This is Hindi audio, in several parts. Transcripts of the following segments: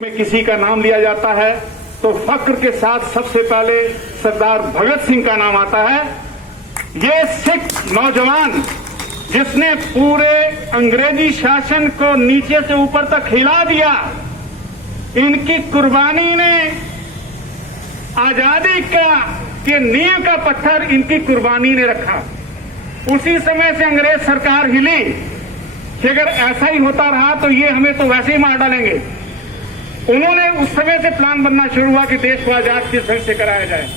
में किसी का नाम लिया जाता है तो फक्र के साथ सबसे पहले सरदार भगत सिंह का नाम आता है। ये सिख नौजवान जिसने पूरे अंग्रेजी शासन को नीचे से ऊपर तक हिला दिया, इनकी कुर्बानी ने आजादी के नींव का पत्थर इनकी कुर्बानी ने रखा। उसी समय से अंग्रेज सरकार हिली कि अगर ऐसा ही होता रहा तो ये हमें तो वैसे ही मार डालेंगे। उन्होंने उस समय से प्लान बनना शुरू हुआ कि देश को आजाद किस ढंग से कराया जाए।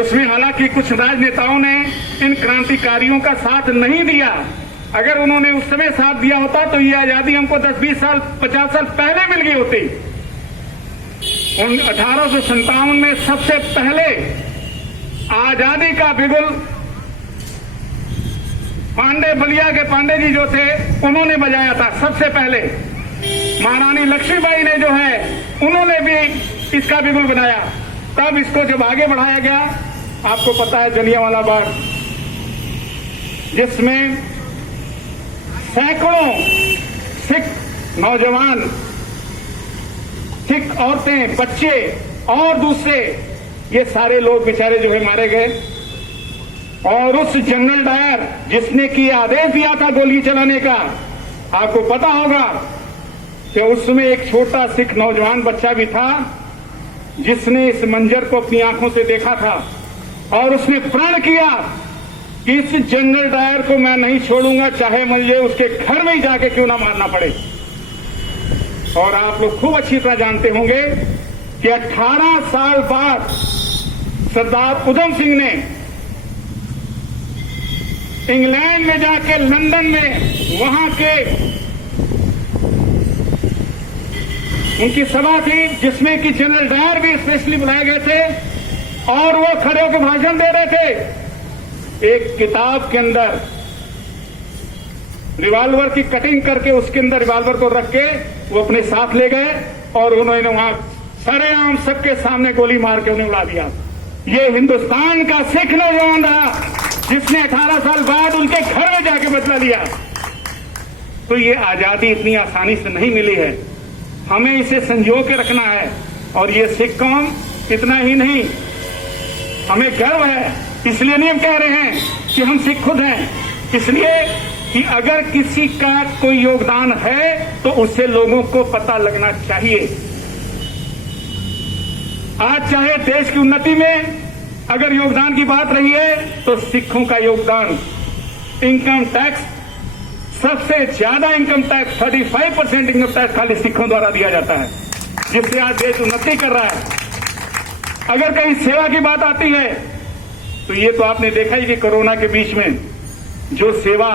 उसमें हालांकि कुछ राजनेताओं ने इन क्रांतिकारियों का साथ नहीं दिया। अगर उन्होंने उस समय साथ दिया होता तो ये आजादी हमको 10-20 साल 50 साल पहले मिल गई होती। 1857 में सबसे पहले आजादी का बिगुल पांडे बलिया के पांडे जी जो थे उन्होंने बजाया था सबसे पहले। महारानी लक्ष्मीबाई ने जो है उन्होंने भी इसका बिगुल बनाया। तब इसको जब आगे बढ़ाया गया, आपको पता है जलियांवाला बाग, जिसमें सैकड़ों सिख नौजवान, सिख औरतें, बच्चे और दूसरे ये सारे लोग बेचारे जो है मारे गए। और उस जनरल डायर जिसने की आदेश दिया था गोली चलाने का, आपको पता होगा कि उसमें एक छोटा सिख नौजवान बच्चा भी था जिसने इस मंजर को अपनी आंखों से देखा था और उसने प्रण किया कि इस जनरल डायर को मैं नहीं छोड़ूंगा, चाहे मुझे उसके घर में ही जाके क्यों ना मारना पड़े। और आप लोग खूब अच्छी तरह जानते होंगे कि 18 साल बाद सरदार उधम सिंह ने इंग्लैंड में जाके लंदन में वहां के उनकी सभा थी जिसमें कि जनरल डायर भी स्पेशली बुलाए गए थे और वो खड़े होकर भाषण दे रहे थे। एक किताब के अंदर रिवॉल्वर की कटिंग करके उसके अंदर रिवॉल्वर को रख के वो अपने साथ ले गए और उन्होंने वहां सरेआम सबके सामने गोली मार के उन्हें उड़ा दिया। ये हिंदुस्तान का सिख नौजवान रहा जिसने 18 साल बाद उनके घर में जाके बदला लिया। तो ये आजादी इतनी आसानी से नहीं मिली है, हमें इसे संजो के रखना है। और ये सिख कौम इतना ही नहीं, हमें गर्व है, इसलिए नहीं हम कह रहे हैं कि हम सिख खुद हैं, इसलिए कि अगर किसी का कोई योगदान है तो उससे लोगों को पता लगना चाहिए। आज चाहे देश की उन्नति में अगर योगदान की बात रही है तो सिखों का योगदान, इनकम टैक्स, सबसे ज्यादा इनकम टैक्स 35% इनकम टैक्स खाली सिखों द्वारा दिया जाता है, जिससे आज देश उन्नति कर रहा है। अगर कहीं सेवा की बात आती है तो ये तो आपने देखा ही कि कोरोना के बीच में जो सेवा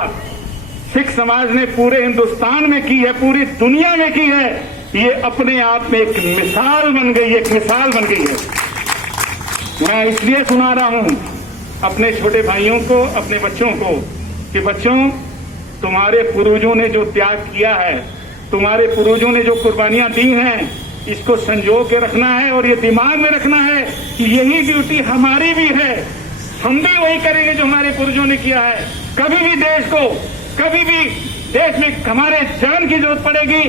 सिख समाज ने पूरे हिंदुस्तान में की है, पूरी दुनिया में की है, ये अपने आप में एक मिसाल बन गई, एक मिसाल बन गई है। मैं इसलिए सुना रहा हूं अपने छोटे भाइयों को, अपने बच्चों को कि बच्चों, तुम्हारे पूर्वजों ने जो त्याग किया है, तुम्हारे पूर्वजों ने जो कुर्बानियां दी हैं, इसको संजो के रखना है और ये दिमाग में रखना है कि यही ड्यूटी हमारी भी है। हम भी वही करेंगे जो हमारे पूर्वजों ने किया है। कभी भी देश को, कभी भी देश में हमारे जान की जरूरत पड़ेगी,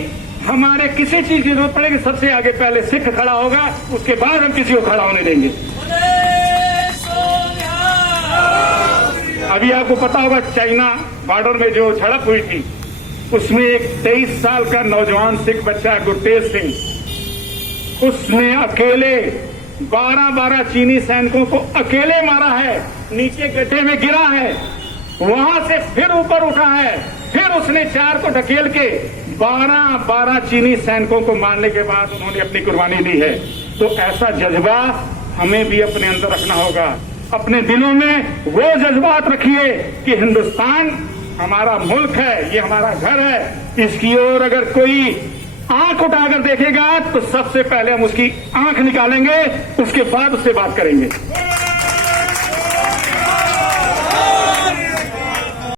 हमारे किसी चीज की जरूरत पड़ेगी, सबसे आगे पहले सिख खड़ा होगा, उसके बाद हम किसी को खड़ा होने देंगे। अभी आपको पता होगा चाइना बॉर्डर में जो झड़प हुई थी, उसमें एक 23 साल का नौजवान सिख बच्चा गुरतेज सिंह, उसने अकेले 12 चीनी सैनिकों को अकेले मारा है, नीचे गड्ढे में गिरा है, वहां से फिर ऊपर उठा है, फिर उसने 4 को ढकेल के 12 चीनी सैनिकों को मारने के बाद उन्होंने अपनी कुर्बानी दी है। तो ऐसा जज्बा हमें भी अपने अंदर रखना होगा। अपने दिलों में वो जज्बात रखिए कि हिंदुस्तान हमारा मुल्क है, ये हमारा घर है। इसकी ओर अगर कोई आंख उठाकर देखेगा तो सबसे पहले हम उसकी आंख निकालेंगे, उसके बाद उससे बात करेंगे।